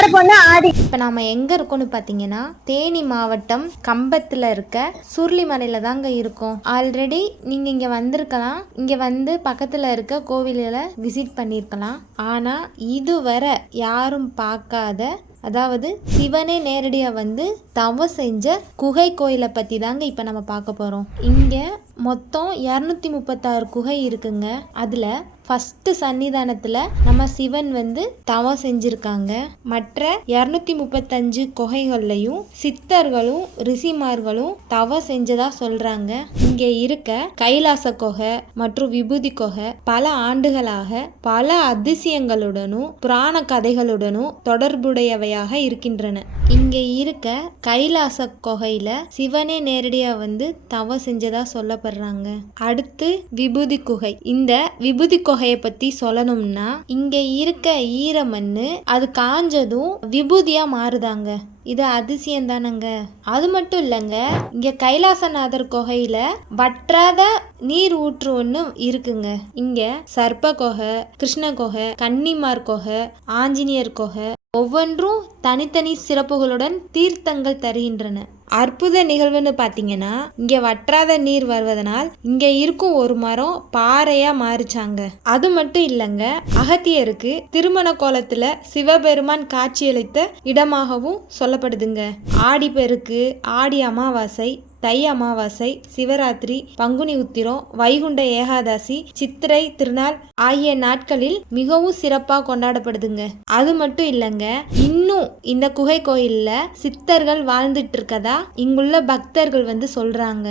ஊர்க்கார பொண்ணு ஆடி. இப்போ நாம எங்க இருக்கோம்னு பார்த்தீங்கன்னா தேனி மாவட்டம் கம்பத்தில் இருக்க சுருளிமலையில தாங்க இருக்கோம். ஆல்ரெடி நீங்க இங்க வந்திருக்கலாம், இங்க வந்து பக்கத்துல இருக்க கோவில்களை விசிட் பண்ணியிருக்கலாம். ஆனா இதுவரை யாரும் பார்க்காத, அதாவது சிவனே நேரடியாக வந்து தவம் செஞ்ச குகை கோயிலை பற்றி தாங்க இப்போ நம்ம பார்க்க போகிறோம். இங்கே மொத்தம் 236 குகை இருக்குங்க. அதில் ஃபஸ்ட்டு சன்னிதானத்தில் நம்ம சிவன் வந்து தவம் செஞ்சுருக்காங்க. மற்ற 235 குகைகள்லையும் சித்தர்களும் ரிஷிமார்களும் தவம் செஞ்சதா சொல்கிறாங்க. இங்கே இருக்க கைலாச குகை மற்றும் விபூதி குகை பல ஆண்டுகளாக பல அதிசயங்களுடனும் புராண கதைகளுடனும் தொடர்புடையவையாக இருக்கின்றன. இங்கே இருக்க கைலாச குகையில சிவனே நேரடியாக வந்து தவம் செஞ்சதா சொல்லப்படுறாங்க. அடுத்து விபூதி குகை. இந்த விபூதி குகையை பத்தி சொல்லணும்னா, இங்க இருக்க ஈரமண்ணு அது காஞ்சதும் விபூதியா மாறுதாங்க. இது அதிசயம் தானங்க. அது மட்டும் இல்லைங்க, இங்க கைலாசநாதர் குகையில வற்றாத நீர் ஊற்று ஒன்று இருக்குங்க. இங்க சர்ப்ப குகை, கிருஷ்ண குகை, கன்னிமார் குகை, ஆஞ்சநேயர் குகை ஒவ்வொன்றும் தனித்தனி சிறப்புகளுடன் தீர்த்தங்கள் தருகின்றன. அற்புத நிகழ்வுன்னு பார்த்தீங்கன்னா, இங்கே வற்றாத நீர் வருவதனால் இங்கே இருக்கும் ஒரு மரம் பாறையா மாறிச்சாங்க. அது மட்டும் இல்லைங்க, அகத்தியருக்கு திருமண கோலத்துல சிவபெருமான் காட்சியளித்த இடமாகவும் சொல்லப்படுதுங்க. ஆடிப்பெருக்கு, ஆடி அமாவாசை, தை அமாவாசை, சிவராத்திரி, பங்குனி உத்திரம், வைகுண்ட ஏகாதசி, சித்திரை திருநாள் ஆகிய நாட்களில் மிகவும் சிறப்பாக கொண்டாடப்படுதுங்க. அது மட்டும் இல்லைங்க, இன்னும் இந்த குகை கோயில்ல சித்தர்கள் வாழ்ந்துட்டு இருக்கதா இங்குள்ள பக்தர்கள் வந்து சொல்றாங்க.